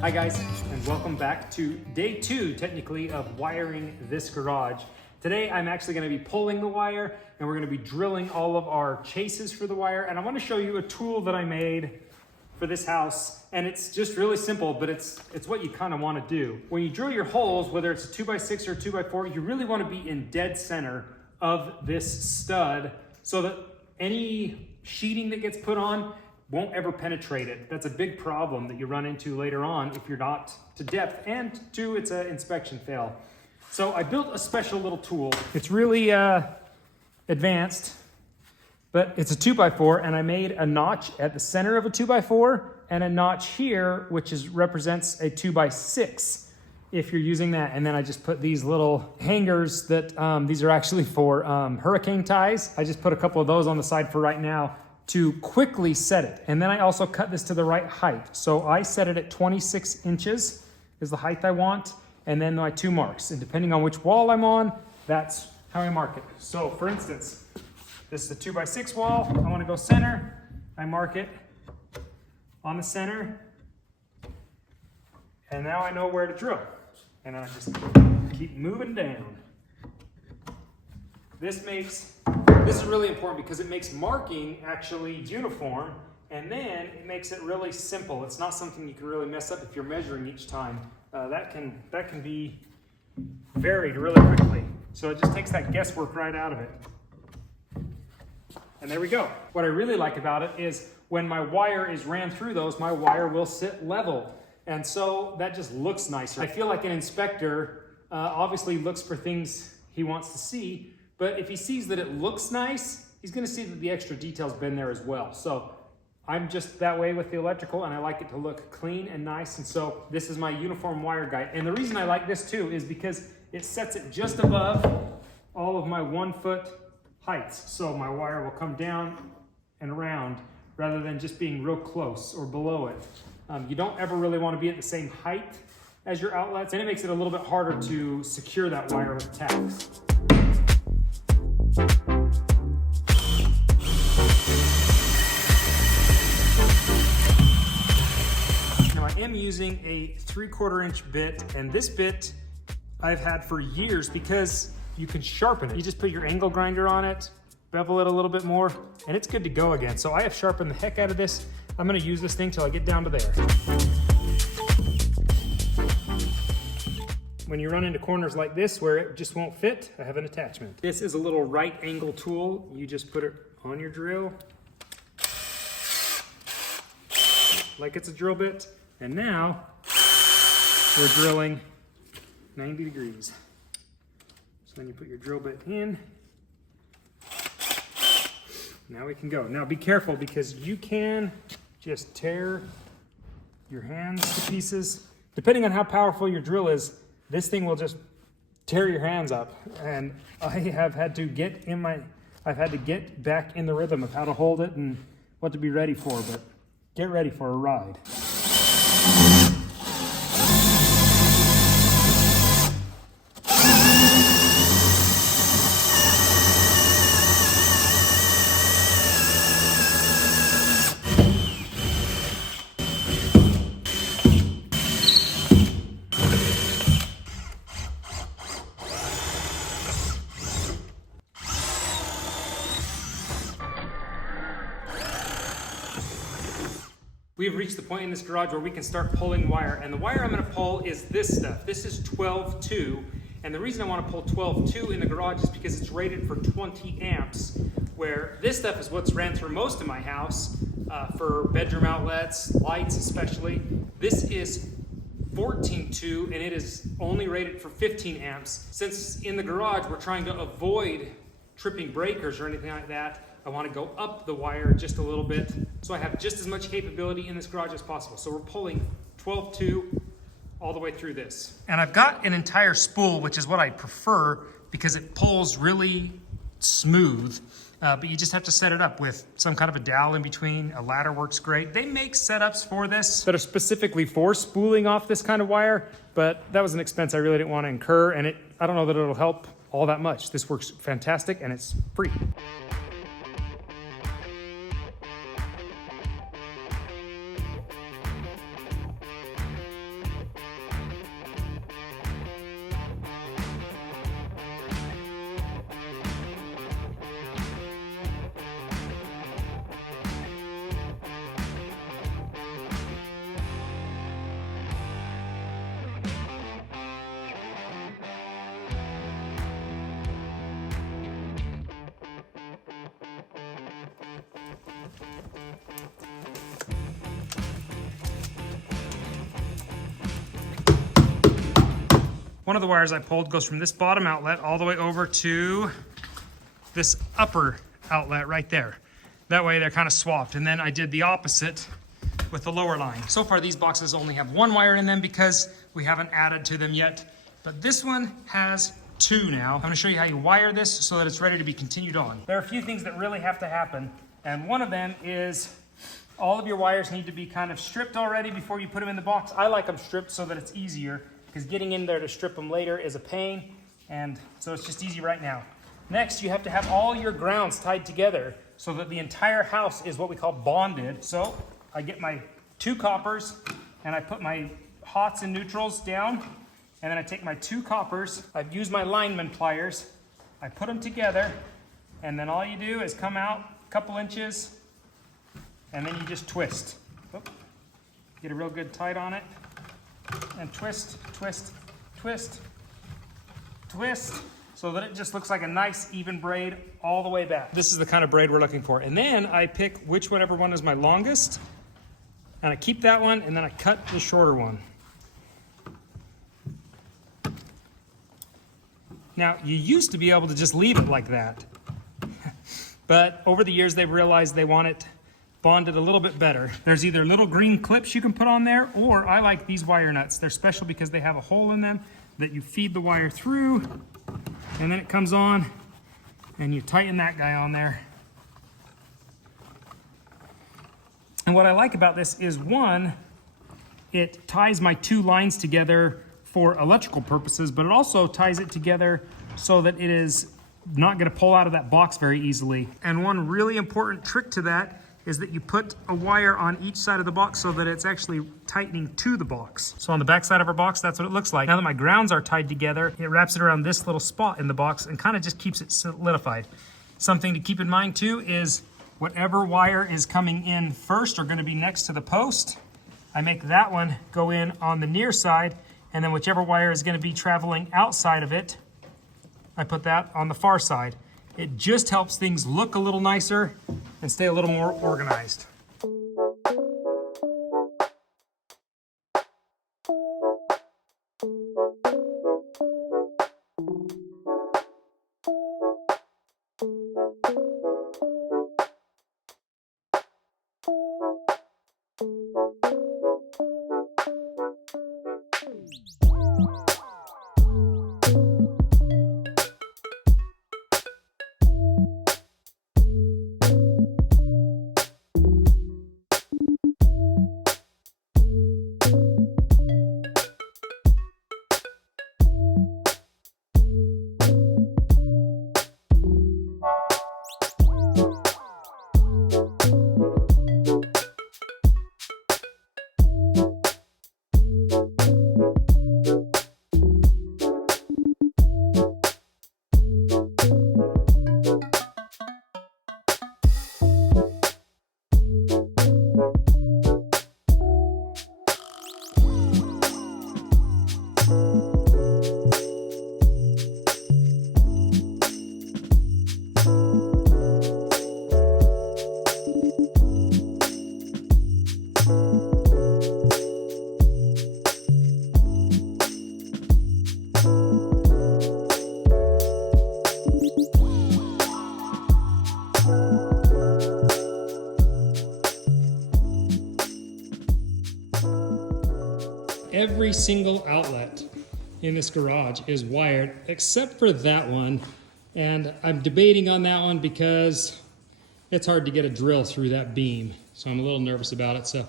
Hi guys, and welcome back to day 2, technically, of wiring this garage. Today I'm actually going to be pulling the wire, and we're going to be drilling all of our chases for the wire. And I want to show you a tool that I made for this house, and it's just really simple, but it's what you kind of want to do. When you drill your holes, whether it's a 2x6 or a 2x4, you really want to be in dead center of this stud so that any sheeting that gets put on won't ever penetrate it. That's a big problem that you run into later on if you're not to depth, and two, it's an inspection fail. So I built a special little tool. It's really advanced, but it's a 2x4, and I made a notch at the center of a 2x4 and a notch here, which represents a 2x6 if you're using that. And then I just put these little hangers that, these are actually for hurricane ties. I just put a couple of those on the side for right now to quickly set it. And then I also cut this to the right height. So I set it at 26 inches is the height I want, and then my 2 marks. And depending on which wall I'm on, that's how I mark it. So for instance, this is a 2x6 wall. I want to go center. I mark it on the center. And now I know where to drill. And I just keep moving down. This is really important because it makes marking actually uniform, and then it makes it really simple. It's not something you can really mess up if you're measuring each time. That can be varied really quickly. So it just takes that guesswork right out of it. And there we go. What I really like about it is when my wire is ran through those, my wire will sit level. And so that just looks nicer. I feel like an inspector obviously looks for things he wants to see, but if he sees that it looks nice, he's gonna see that the extra detail's been there as well. So I'm just that way with the electrical, and I like it to look clean and nice. And so this is my uniform wire guide. And the reason I like this too is because it sets it just above all of my 1 foot heights. So my wire will come down and around rather than just being real close or below it. You don't ever really want to be at the same height as your outlets, and it makes it a little bit harder to secure that wire with tacks. Now I am using a 3/4 inch bit, and this bit I've had for years because you can sharpen it. You just put your angle grinder on it, bevel it a little bit more, and it's good to go again. So I have sharpened the heck out of this. I'm gonna use this thing till I get down to there. When you run into corners like this where it just won't fit, I have an attachment. This is a little right angle tool. You just put it on your drill, like it's a drill bit. And now we're drilling 90 degrees. So then you put your drill bit in. Now we can go. Now be careful because you can just tear your hands to pieces. Depending on how powerful your drill is, this thing will just tear your hands up. And I have had to get back in the rhythm of how to hold it and what to be ready for, but get ready for a ride. We've reached the point in this garage where we can start pulling wire, and the wire I'm going to pull is this stuff. This is 12-2, and the reason I want to pull 12-2 in the garage is because it's rated for 20 amps, where this stuff is what's ran through most of my house for bedroom outlets, lights especially. This is 14-2, and it is only rated for 15 amps. Since in the garage we're trying to avoid tripping breakers or anything like that, I want to go up the wire just a little bit so I have just as much capability in this garage as possible. So we're pulling 12-2 all the way through this. And I've got an entire spool, which is what I prefer because it pulls really smooth. But you just have to set it up with some kind of a dowel in between. A ladder works great. They make setups for this that are specifically for spooling off this kind of wire, but that was an expense I really didn't want to incur, and I don't know that it'll help all that much. This works fantastic, and it's free. one of the wires I pulled goes from this bottom outlet all the way over to this upper outlet right there. That way they're kind of swapped. And then I did the opposite with the lower line. So far these boxes only have one wire in them because we haven't added to them yet. But this one has two now. I'm gonna show you how you wire this so that it's ready to be continued on. There are a few things that really have to happen. And one of them is all of your wires need to be kind of stripped already before you put them in the box. I like them stripped so that it's easier because getting in there to strip them later is a pain. And so it's just easy right now. Next, you have to have all your grounds tied together so that the entire house is what we call bonded. So I get my 2 coppers and I put my hots and neutrals down. And then I take my 2 coppers, I've used my lineman pliers, I put them together, and then all you do is come out a couple inches, and then you just twist. Oop. Get a real good tight on it, and twist, twist, twist, twist, so that it just looks like a nice even braid all the way back. This is the kind of braid we're looking for. And then I pick whichever one is my longest, and I keep that one, and then I cut the shorter one. Now, you used to be able to just leave it like that, but over the years they've realized they want it bonded a little bit better. There's either little green clips you can put on there, or I like these wire nuts. They're special because they have a hole in them that you feed the wire through, and then it comes on, and you tighten that guy on there. And what I like about this is, one, it ties my 2 lines together for electrical purposes, but it also ties it together so that it is not going to pull out of that box very easily. And one really important trick to that is that you put a wire on each side of the box so that it's actually tightening to the box. So on the back side of our box, that's what it looks like. Now that my grounds are tied together, it wraps it around this little spot in the box and kind of just keeps it solidified. Something to keep in mind too is whatever wire is coming in first or going to be next to the post, I make that one go in on the near side, and then whichever wire is going to be traveling outside of it, I put that on the far side. It just helps things look a little nicer and stay a little more organized. Every single outlet in this garage is wired except for that one, and I'm debating on that one because it's hard to get a drill through that beam, so I'm a little nervous about it. So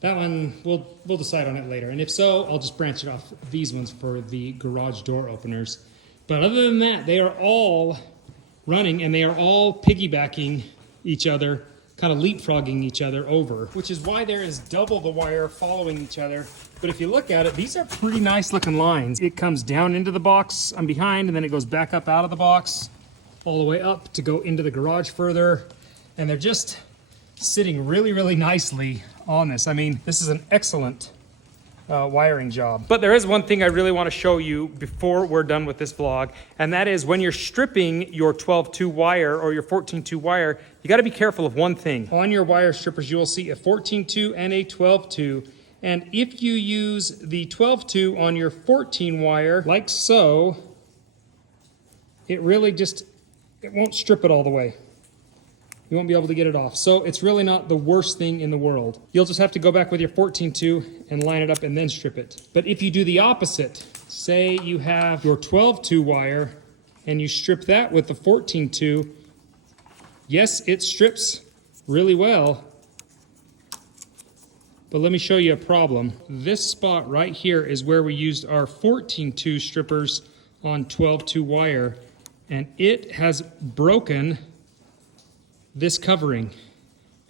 that one we'll decide on it later, and if so, I'll just branch it off these ones for the garage door openers. But other than that, they are all running and they are all piggybacking each other, kind of leapfrogging each other over, which is why there is double the wire following each other. But if you look at it, these are pretty nice looking lines. It comes down into the box I'm behind, and then it goes back up out of the box all the way up to go into the garage further. And they're just sitting really, really nicely on this. I mean, this is an excellent wiring job. But there is one thing I really want to show you before we're done with this vlog, and that is when you're stripping your 12-2 wire or your 14-2 wire, you got to be careful of one thing. On your wire strippers, you will see a 14-2 and a 12-2, And if you use the 12-2 on your 14 wire, like so, it really just, it won't strip it all the way. You won't be able to get it off. So it's really not the worst thing in the world. You'll just have to go back with your 14-2 and line it up and then strip it. But if you do the opposite, say you have your 12-2 wire and you strip that with the 14-2, yes, it strips really well. But let me show you a problem. This spot right here is where we used our 14-2 strippers on 12-2 wire, and it has broken this covering,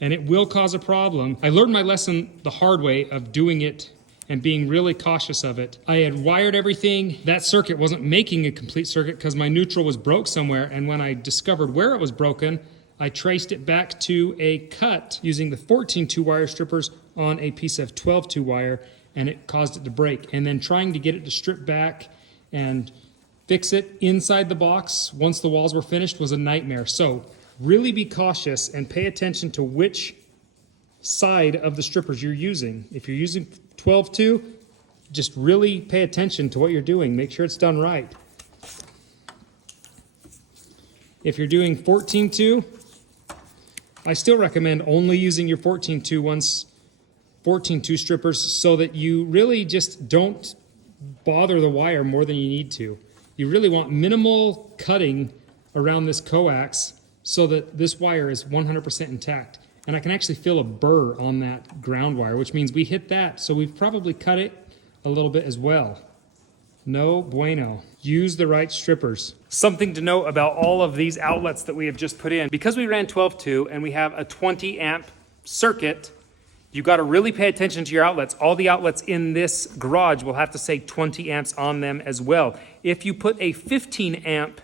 and it will cause a problem. I learned my lesson the hard way of doing it and being really cautious of it. I had wired everything. That circuit wasn't making a complete circuit because my neutral was broke somewhere, and when I discovered where it was broken, I traced it back to a cut using the 14-2 wire strippers on a piece of 12-2 wire, and it caused it to break. And then trying to get it to strip back and fix it inside the box once the walls were finished was a nightmare. So really be cautious and pay attention to which side of the strippers you're using. If you're using 12-2, just really pay attention to what you're doing. Make sure it's done right. If you're doing 14-2, I still recommend only using your 14-2 ones, 14-2 strippers, so that you really just don't bother the wire more than you need to. You really want minimal cutting around this coax so that this wire is 100% intact. And I can actually feel a burr on that ground wire, which means we hit that, so we've probably cut it a little bit as well. No bueno. Use the right strippers. Something to note about all of these outlets that we have just put in. Because we ran 12-2 and we have a 20 amp circuit, you got to really pay attention to your outlets. All the outlets in this garage will have to say 20 amps on them as well. If you put a 15 amp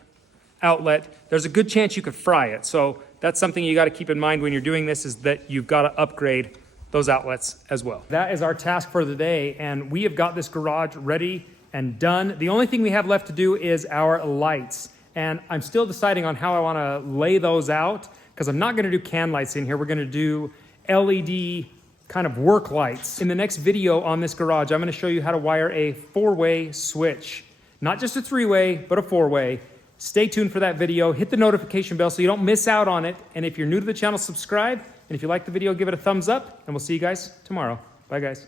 outlet, there's a good chance you could fry it. So that's something you got to keep in mind when you're doing this, is that you've got to upgrade those outlets as well. That is our task for the day, and we have got this garage ready and done. The only thing we have left to do is our lights. And I'm still deciding on how I want to lay those out, because I'm not going to do can lights in here. We're going to do LED kind of work lights. In the next video on this garage, I'm going to show you how to wire a 4-way switch. Not just a 3-way, but a 4-way. Stay tuned for that video. Hit the notification bell so you don't miss out on it. And if you're new to the channel, subscribe. And if you like the video, give it a thumbs up. And we'll see you guys tomorrow. Bye, guys.